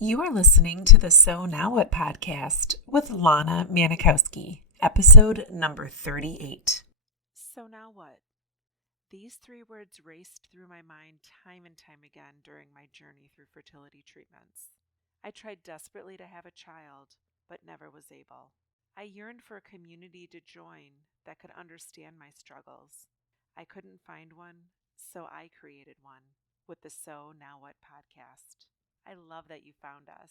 You are listening to the So Now What podcast with Lana Manikowski, episode number 38. So now what? These three words raced through my mind time and time again during my journey through fertility treatments. I tried desperately to have a child, but never was able. I yearned for a community to join that could understand my struggles. I couldn't find one, so I created one with the So Now What podcast. I love that you found us.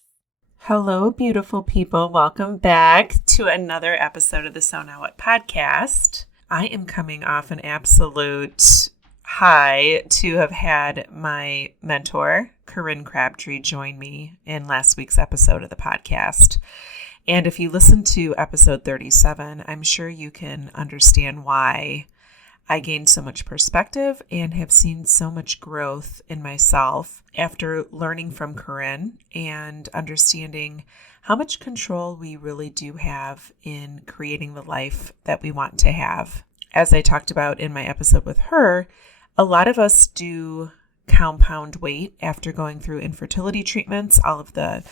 Hello, beautiful people. Welcome back to another episode of the So Now What podcast. I am coming off an absolute high to have had my mentor, Corinne Crabtree, join me in last week's episode of the podcast. And if you listen to episode 37, I'm sure you can understand why I gained so much perspective and have seen so much growth in myself after learning from Corinne and understanding how much control we really do have in creating the life that we want to have. As I talked about in my episode with her, a lot of us do compound weight after going through infertility treatments, all of the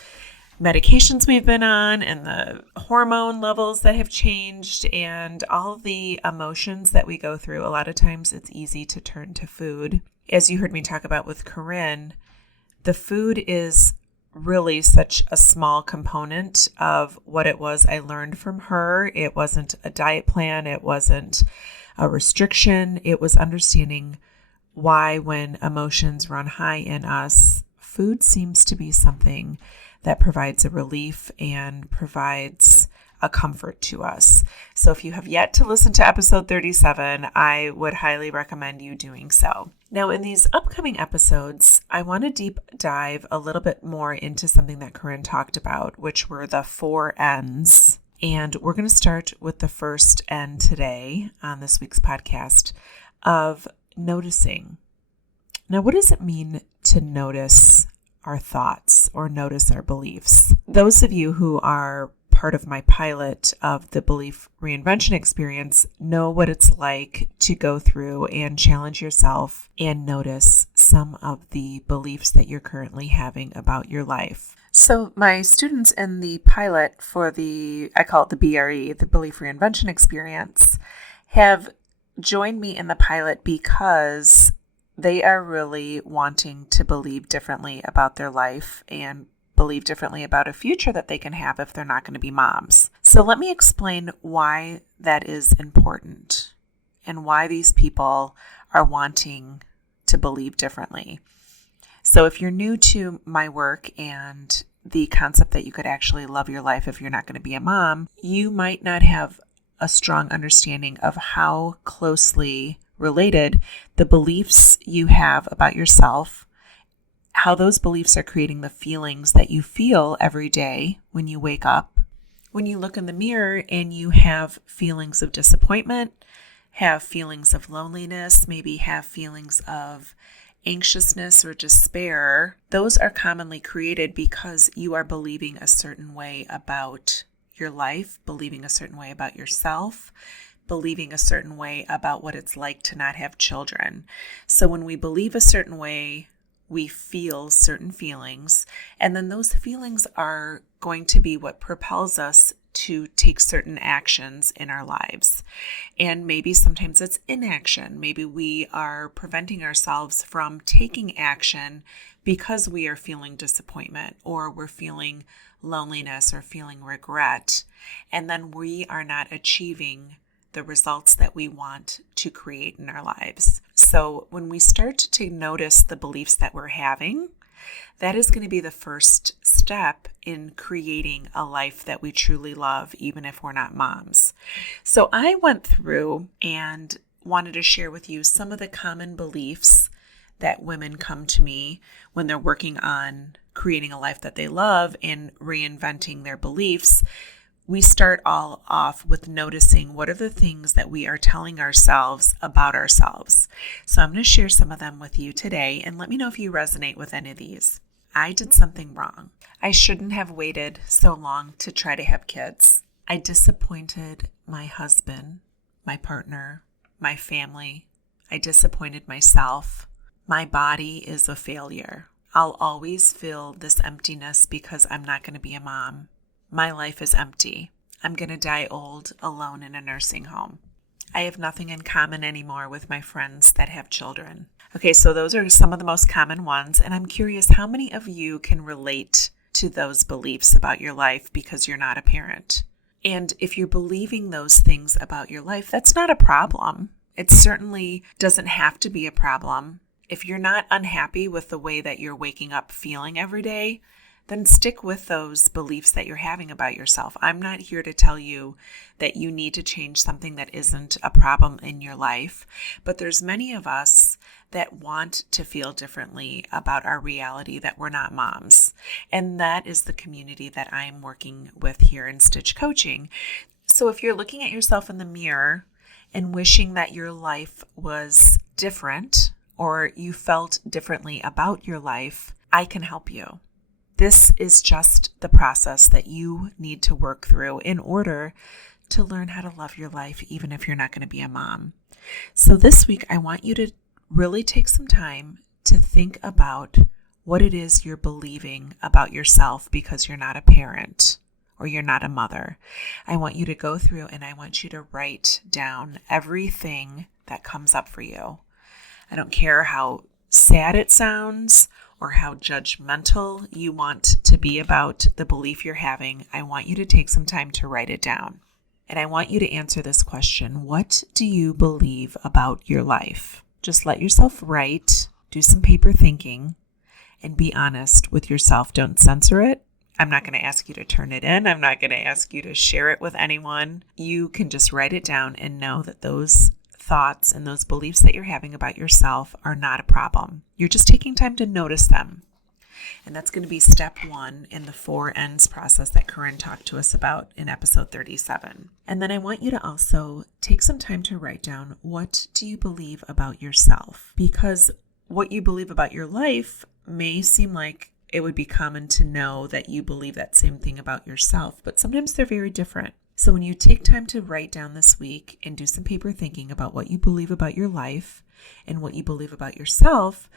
medications we've been on and the hormone levels that have changed and all the emotions that we go through. A lot of times it's easy to turn to food. As you heard me talk about with Corinne, the food is really such a small component of what it was I learned from her. It wasn't a diet plan. It wasn't a restriction. It was understanding why when emotions run high in us, food seems to be something that provides a relief and provides a comfort to us. So if you have yet to listen to episode 37, I would highly recommend you doing so. Now, in these upcoming episodes, I want to deep dive a little bit more into something that Corinne talked about, which were the 4 N's. And we're going to start with the first N today on this week's podcast of noticing. Now, what does it mean to notice our thoughts or notice our beliefs? Those of you who are part of my pilot of the Belief Reinvention Experience know what it's like to go through and challenge yourself and notice some of the beliefs that you're currently having about your life. So my students in the pilot for I call it the BRE, the Belief Reinvention Experience, have joined me in the pilot because they are really wanting to believe differently about their life and believe differently about a future that they can have if they're not going to be moms. So let me explain why that is important and why these people are wanting to believe differently. So if you're new to my work and the concept that you could actually love your life if you're not going to be a mom, you might not have a strong understanding of how closely related the beliefs you have about yourself, how those beliefs are creating the feelings that you feel every day when you wake up. When you look in the mirror and you have feelings of disappointment, have feelings of loneliness, maybe have feelings of anxiousness or despair, those are commonly created because you are believing a certain way about your life, believing a certain way about yourself, believing a certain way about what it's like to not have children. So when we believe a certain way, we feel certain feelings, and then those feelings are going to be what propels us to take certain actions in our lives. And maybe sometimes it's inaction. Maybe we are preventing ourselves from taking action because we are feeling disappointment or we're feeling loneliness or feeling regret. And then we are not achieving the results that we want to create in our lives. So when we start to notice the beliefs that we're having, that is going to be the first step in creating a life that we truly love, even if we're not moms. So I went through and wanted to share with you some of the common beliefs that women come to me when they're working on creating a life that they love and reinventing their beliefs. We start all off with noticing what are the things that we are telling ourselves about ourselves. So I'm going to share some of them with you today and let me know if you resonate with any of these. I did something wrong. I shouldn't have waited so long to try to have kids. I disappointed my husband, my partner, my family. I disappointed myself. My body is a failure. I'll always feel this emptiness because I'm not going to be a mom. My life is empty. I'm going to die old, alone in a nursing home. I have nothing in common anymore with my friends that have children. Okay, so those are some of the most common ones, and I'm curious how many of you can relate to those beliefs about your life because you're not a parent. And if you're believing those things about your life, that's not a problem. It certainly doesn't have to be a problem. If you're not unhappy with the way that you're waking up feeling every day, then stick with those beliefs that you're having about yourself. I'm not here to tell you that you need to change something that isn't a problem in your life, but there's many of us that want to feel differently about our reality that we're not moms. And that is the community that I'm working with here in Stitch Coaching. So if you're looking at yourself in the mirror and wishing that your life was different or you felt differently about your life, I can help you. This is just the process that you need to work through in order to learn how to love your life, even if you're not going to be a mom. So this week, I want you to really take some time to think about what it is you're believing about yourself because you're not a parent or you're not a mother. I want you to go through and I want you to write down everything that comes up for you. I don't care how sad it sounds or how judgmental you want to be about the belief you're having. I want you to take some time to write it down. And I want you to answer this question. What do you believe about your life? Just let yourself write, do some paper thinking, and be honest with yourself. Don't censor it. I'm not going to ask you to turn it in. I'm not going to ask you to share it with anyone. You can just write it down and know that those thoughts and those beliefs that you're having about yourself are not a problem. You're just taking time to notice them. And that's going to be step 1 in the 4 N's process that Corinne talked to us about in episode 37. And then I want you to also take some time to write down, what do you believe about yourself? Because what you believe about your life may seem like it would be common to know that you believe that same thing about yourself, but sometimes they're very different. So when you take time to write down this week and do some paper thinking about what you believe about your life and what you believe about yourself,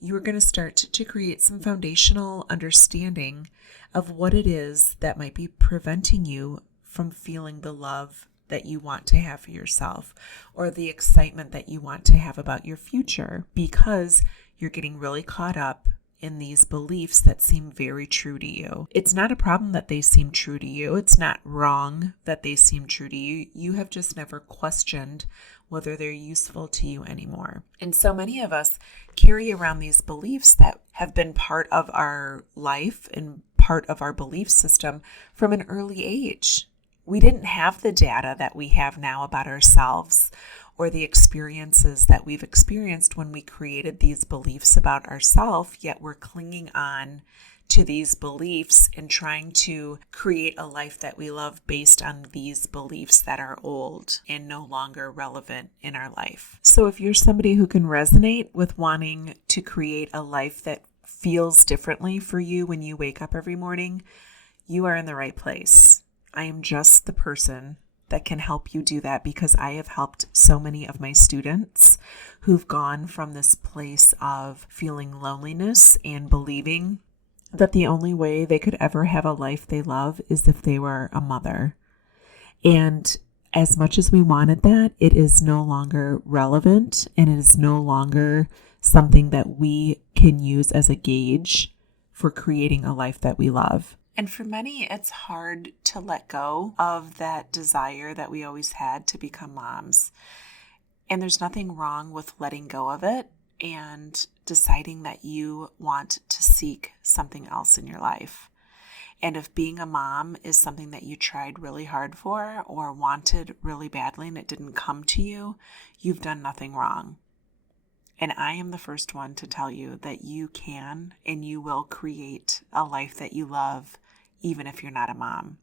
you are going to start to create some foundational understanding of what it is that might be preventing you from feeling the love that you want to have for yourself or the excitement that you want to have about your future, because you're getting really caught up in these beliefs that seem very true to you. It's not a problem that they seem true to you. It's not wrong that they seem true to you. You have just never questioned whether they're useful to you anymore. And so many of us carry around these beliefs that have been part of our life and part of our belief system from an early age. We didn't have the data that we have now about ourselves or the experiences that we've experienced when we created these beliefs about ourselves, yet we're clinging on to these beliefs and trying to create a life that we love based on these beliefs that are old and no longer relevant in our life. So if you're somebody who can resonate with wanting to create a life that feels differently for you when you wake up every morning, you are in the right place. I am just the person that can help you do that, because I have helped so many of my students who've gone from this place of feeling loneliness and believing that the only way they could ever have a life they love is if they were a mother. And as much as we wanted that, it is no longer relevant, and it is no longer something that we can use as a gauge for creating a life that we love. And for many, it's hard to let go of that desire that we always had to become moms. And there's nothing wrong with letting go of it and deciding that you want to seek something else in your life. And if being a mom is something that you tried really hard for or wanted really badly and it didn't come to you, you've done nothing wrong. And I am the first one to tell you that you can and you will create a life that you love, even if you're not a mom.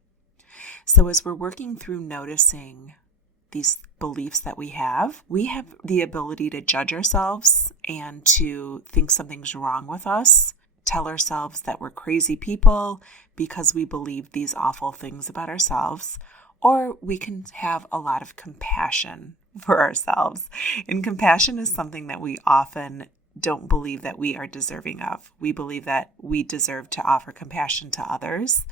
So as we're working through noticing these beliefs that we have the ability to judge ourselves and to think something's wrong with us, tell ourselves that we're crazy people because we believe these awful things about ourselves, or we can have a lot of compassion for ourselves. And compassion is something that we often don't believe that we are deserving of. We believe that we deserve to offer compassion to others.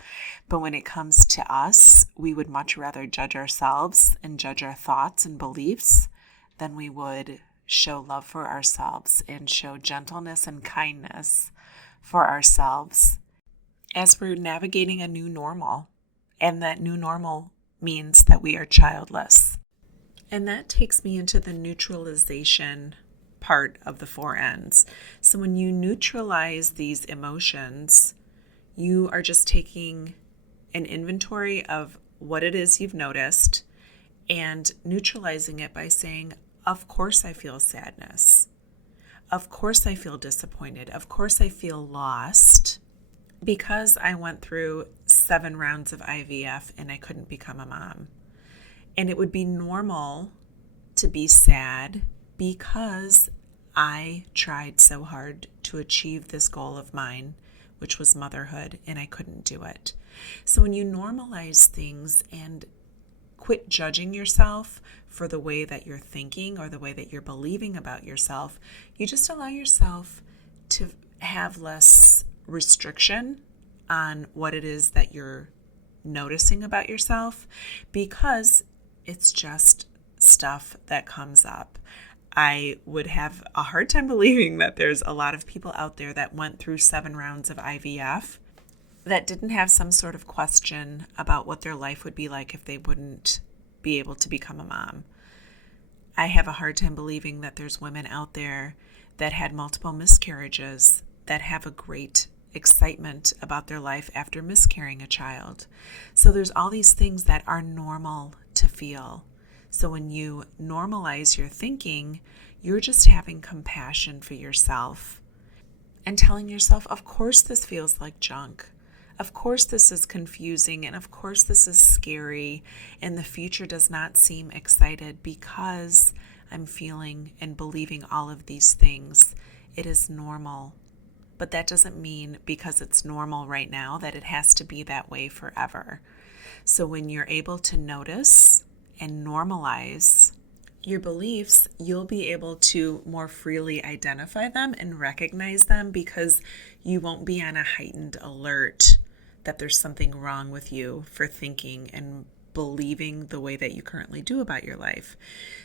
But when it comes to us, we would much rather judge ourselves and judge our thoughts and beliefs than we would show love for ourselves and show gentleness and kindness for ourselves as we're navigating a new normal. And that new normal means that we are childless. And that takes me into the neutralization part of the 4 N's. So when you neutralize these emotions, you are just taking an inventory of what it is you've noticed and neutralizing it by saying, of course I feel sadness. Of course I feel disappointed. Of course I feel lost because I went through 7 rounds of IVF and I couldn't become a mom. And it would be normal to be sad because I tried so hard to achieve this goal of mine, which was motherhood, and I couldn't do it. So when you normalize things and quit judging yourself for the way that you're thinking or the way that you're believing about yourself, you just allow yourself to have less restriction on what it is that you're noticing about yourself, because it's just stuff that comes up. I would have a hard time believing that there's a lot of people out there that went through 7 rounds of IVF that didn't have some sort of question about what their life would be like if they wouldn't be able to become a mom. I have a hard time believing that there's women out there that had multiple miscarriages that have a great excitement about their life after miscarrying a child. So there's all these things that are normal to feel. So when you normalize your thinking, you're just having compassion for yourself and telling yourself, of course this feels like junk. Of course this is confusing, and of course this is scary, and the future does not seem excited because I'm feeling and believing all of these things. It is normal. But that doesn't mean because it's normal right now that it has to be that way forever. So when you're able to notice and normalize your beliefs, you'll be able to more freely identify them and recognize them, because you won't be on a heightened alert that there's something wrong with you for thinking and believing the way that you currently do about your life.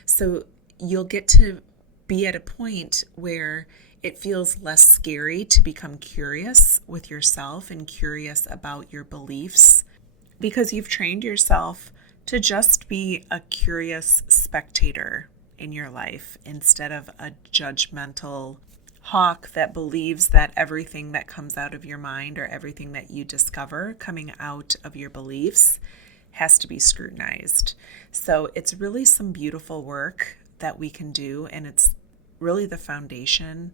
So you'll get to be at a point where it feels less scary to become curious with yourself and curious about your beliefs, because you've trained yourself to just be a curious spectator in your life instead of a judgmental hawk that believes that everything that comes out of your mind or everything that you discover coming out of your beliefs has to be scrutinized. So it's really some beautiful work that we can do, and it's really the foundation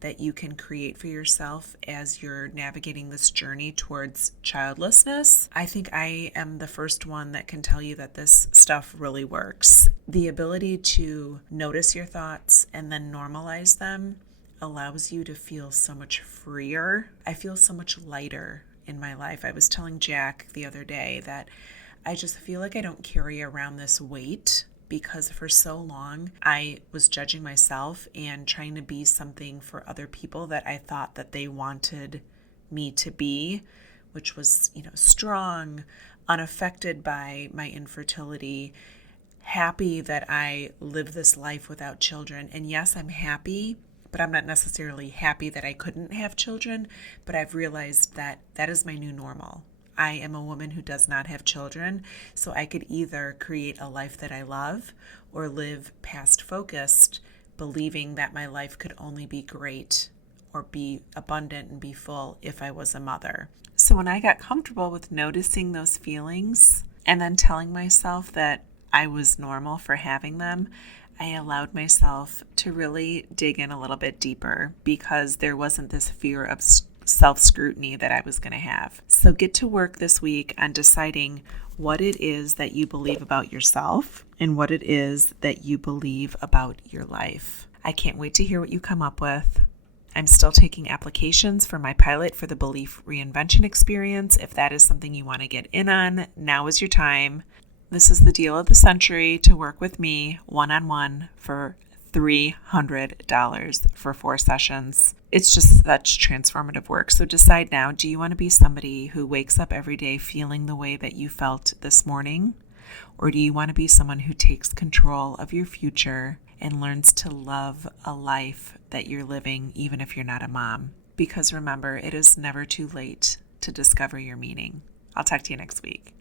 that you can create for yourself as you're navigating this journey towards childlessness. I think I am the first one that can tell you that this stuff really works. The ability to notice your thoughts and then normalize them allows you to feel so much freer. I feel so much lighter in my life. I was telling Jack the other day that I just feel like I don't carry around this weight, because for so long I was judging myself and trying to be something for other people that I thought that they wanted me to be, which was, strong, unaffected by my infertility, happy that I live this life without children. And yes, I'm happy, but I'm not necessarily happy that I couldn't have children. But I've realized that that is my new normal. I am a woman who does not have children, so I could either create a life that I love or live past focused, believing that my life could only be great or be abundant and be full if I was a mother. So when I got comfortable with noticing those feelings and then telling myself that I was normal for having them, I allowed myself to really dig in a little bit deeper, because there wasn't this fear of self-scrutiny that I was going to have. So get to work this week on deciding what it is that you believe about yourself and what it is that you believe about your life. I can't wait to hear what you come up with. I'm still taking applications for my pilot for the Belief Reinvention Experience. If that is something you want to get in on, now is your time. This is the deal of the century to work with me one-on-one for $300 for 4 sessions. It's just such transformative work. So decide now, do you want to be somebody who wakes up every day feeling the way that you felt this morning? Or do you want to be someone who takes control of your future and learns to love a life that you're living, even if you're not a mom? Because remember, it is never too late to discover your meaning. I'll talk to you next week.